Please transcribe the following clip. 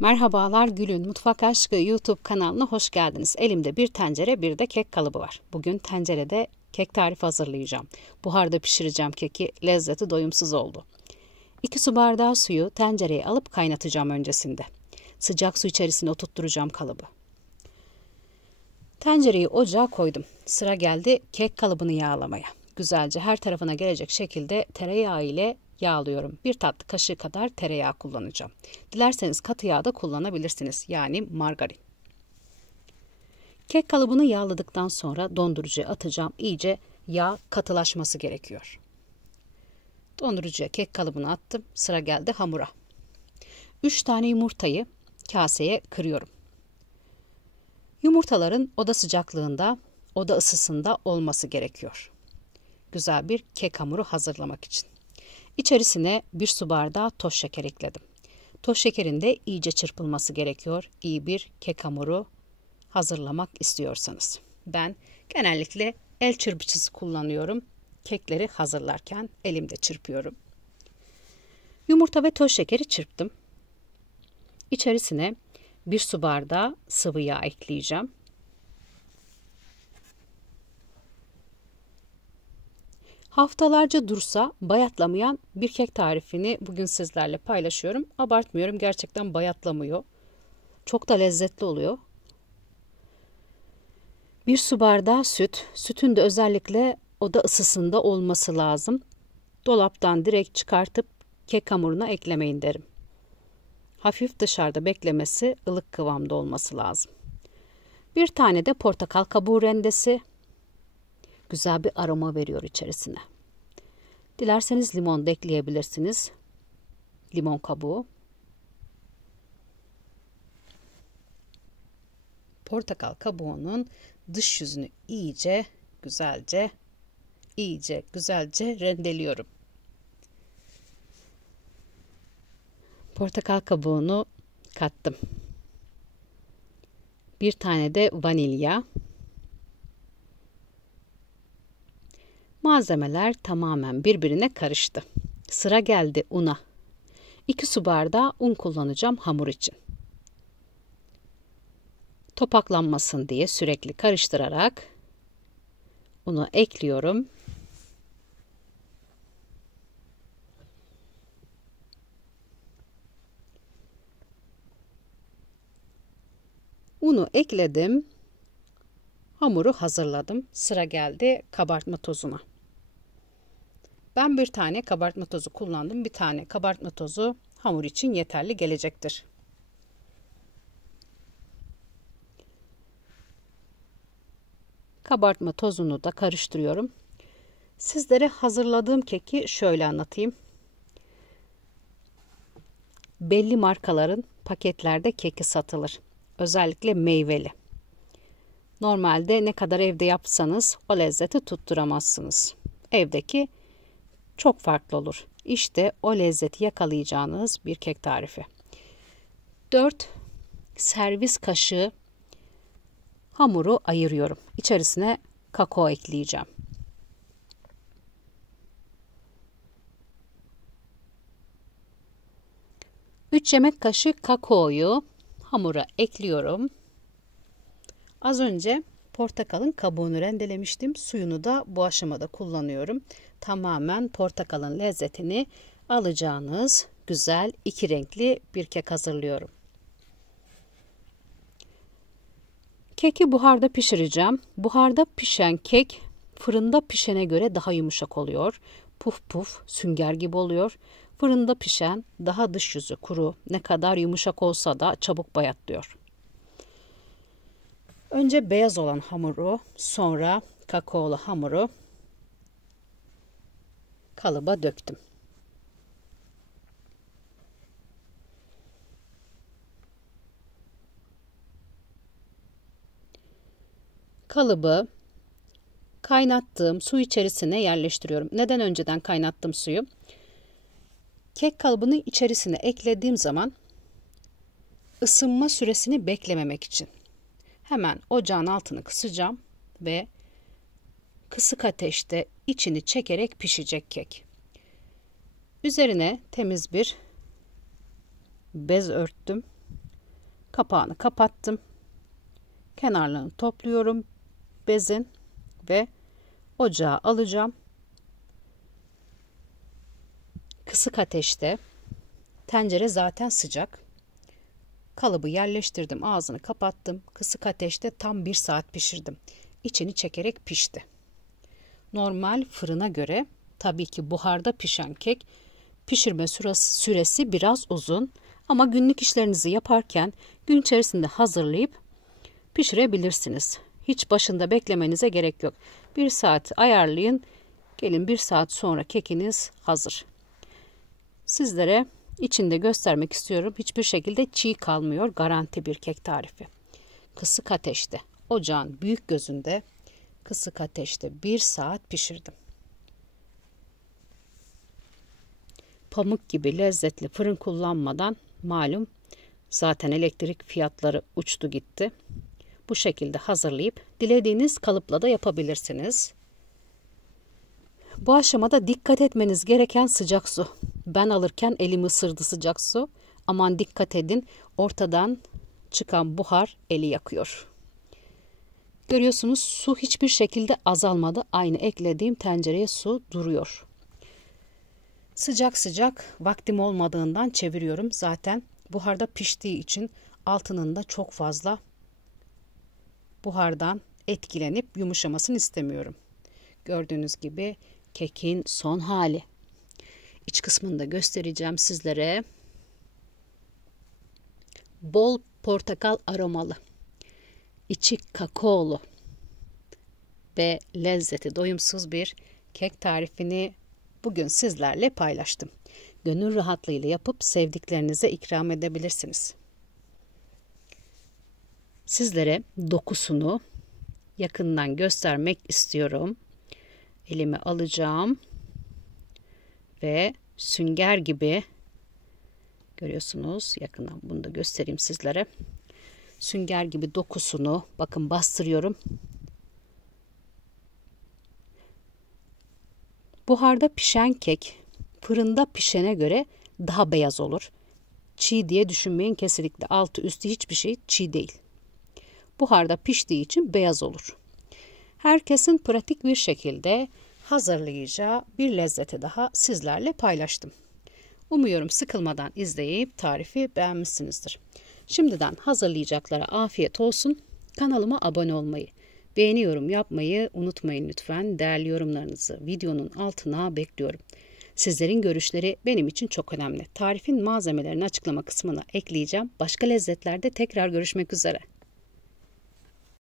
Merhabalar, Gül'ün Mutfak Aşkı YouTube kanalına hoş geldiniz. Elimde bir tencere, bir de kek kalıbı var. Bugün tencerede kek tarifi hazırlayacağım. Buharda pişireceğim keki, lezzeti doyumsuz oldu. 2 su bardağı suyu tencereye alıp kaynatacağım öncesinde. Sıcak su içerisine oturtturacağım kalıbı. Tencereyi ocağa koydum. Sıra geldi kek kalıbını yağlamaya. Güzelce her tarafına gelecek şekilde tereyağı ile yağlıyorum. 1 tatlı kaşığı kadar tereyağı kullanacağım. Dilerseniz katı yağ da kullanabilirsiniz. Yani margarin. Kek kalıbını yağladıktan sonra dondurucuya atacağım. İyice yağ katılaşması gerekiyor. Dondurucuya kek kalıbını attım. Sıra geldi hamura. 3 tane yumurtayı kaseye kırıyorum. Yumurtaların oda sıcaklığında, oda ısısında olması gerekiyor. Güzel bir kek hamuru hazırlamak için. İçerisine 1 su bardağı toz şeker ekledim. Toz şekerin de iyice çırpılması gerekiyor. İyi bir kek hamuru hazırlamak istiyorsanız. Ben genellikle el çırpıcısı kullanıyorum. Kekleri hazırlarken elimde çırpıyorum. Yumurta ve toz şekeri çırptım. İçerisine 1 su bardağı sıvı yağ ekleyeceğim. Haftalarca dursa bayatlamayan bir kek tarifini bugün sizlerle paylaşıyorum. Abartmıyorum, gerçekten bayatlamıyor. Çok da lezzetli oluyor. 1 su bardağı süt. Sütün de özellikle oda ısısında olması lazım. Dolaptan direkt çıkartıp kek hamuruna eklemeyin derim. Hafif dışarıda beklemesi, ılık kıvamda olması lazım. 1 tane de portakal kabuğu rendesi. Güzel bir aroma veriyor içerisine. Dilerseniz limon da ekleyebilirsiniz. Limon kabuğu. Portakal kabuğunun dış yüzünü iyice güzelce rendeliyorum. Portakal kabuğunu kattım. 1 tane de vanilya. Malzemeler tamamen birbirine karıştı. Sıra geldi una. 2 su bardağı un kullanacağım hamur için. Topaklanmasın diye sürekli karıştırarak unu ekliyorum. Unu ekledim. Hamuru hazırladım. Sıra geldi kabartma tozuna. Ben 1 tane kabartma tozu kullandım. 1 tane kabartma tozu hamur için yeterli gelecektir. Kabartma tozunu da karıştırıyorum. Sizlere hazırladığım keki şöyle anlatayım. Belli markaların paketlerde keki satılır. Özellikle meyveli. Normalde ne kadar evde yapsanız o lezzeti tutturamazsınız. Evdeki çok farklı olur. İşte o lezzeti yakalayacağınız bir kek tarifi. 4 servis kaşığı hamuru ayırıyorum. İçerisine kakao ekleyeceğim. Üç yemek kaşığı kakaoyu hamura ekliyorum. Az önce portakalın kabuğunu rendelemiştim. Suyunu da bu aşamada kullanıyorum. Tamamen portakalın lezzetini alacağınız güzel 2 renkli bir kek hazırlıyorum. Keki buharda pişireceğim. Buharda pişen kek fırında pişene göre daha yumuşak oluyor. Puf puf sünger gibi oluyor. Fırında pişen daha dış yüzü kuru, ne kadar yumuşak olsa da çabuk bayatlıyor. Önce beyaz olan hamuru, sonra kakaolu hamuru kalıba döktüm. Kalıbı kaynattığım su içerisine yerleştiriyorum. Neden önceden kaynattım suyu? Kek kalıbını içerisine eklediğim zaman ısınma süresini beklememek için. Hemen ocağın altını kısacağım ve kısık ateşte içini çekerek pişecek kek. Üzerine temiz bir bez örttüm. Kapağını kapattım. Kenarlarını topluyorum bezin ve ocağa alacağım. Kısık ateşte, tencere zaten sıcak. Kalıbı yerleştirdim, ağzını kapattım. Kısık ateşte tam 1 saat pişirdim. İçini çekerek pişti. Normal fırına göre tabii ki buharda pişen kek pişirme süresi biraz uzun. Ama günlük işlerinizi yaparken gün içerisinde hazırlayıp pişirebilirsiniz. Hiç başında beklemenize gerek yok. 1 saat ayarlayın. Gelin 1 saat sonra kekiniz hazır. Sizlere içinde göstermek istiyorum. Hiçbir şekilde çiğ kalmıyor. Garanti bir kek tarifi. Kısık ateşte, ocağın büyük gözünde kısık ateşte 1 saat pişirdim. Pamuk gibi lezzetli, fırın kullanmadan, malum zaten elektrik fiyatları uçtu gitti. Bu şekilde hazırlayıp dilediğiniz kalıpla da yapabilirsiniz. Bu aşamada dikkat etmeniz gereken sıcak su. Ben alırken elimi ısırdı sıcak su. Aman dikkat edin, ortadan çıkan buhar eli yakıyor. Görüyorsunuz, su hiçbir şekilde azalmadı. Aynı eklediğim tencereye su duruyor. Sıcak sıcak, vaktim olmadığından çeviriyorum. Zaten buharda piştiği için altının da çok fazla buhardan etkilenip yumuşamasını istemiyorum. Gördüğünüz gibi kekin son hali. İç kısmını da göstereceğim sizlere. Bol portakal aromalı, içi kakaolu ve lezzeti doyumsuz bir kek tarifini bugün sizlerle paylaştım. Gönül rahatlığıyla yapıp sevdiklerinize ikram edebilirsiniz. Sizlere dokusunu yakından göstermek istiyorum. Elime alacağım ve sünger gibi, görüyorsunuz, yakından bunu da göstereyim sizlere. Sünger gibi dokusunu bakın bastırıyorum. Buharda pişen kek fırında pişene göre daha beyaz olur. Çiğ diye düşünmeyin, kesinlikle altı üstü hiçbir şey çiğ değil. Buharda piştiği için beyaz olur. Herkesin pratik bir şekilde hazırlayacağı bir lezzeti daha sizlerle paylaştım. Umuyorum sıkılmadan izleyip tarifi beğenmişsinizdir. Şimdiden hazırlayacaklara afiyet olsun. Kanalıma abone olmayı, beğeni yorum yapmayı unutmayın lütfen. Değerli yorumlarınızı videonun altına bekliyorum. Sizlerin görüşleri benim için çok önemli. Tarifin malzemelerini açıklama kısmına ekleyeceğim. Başka lezzetlerde tekrar görüşmek üzere.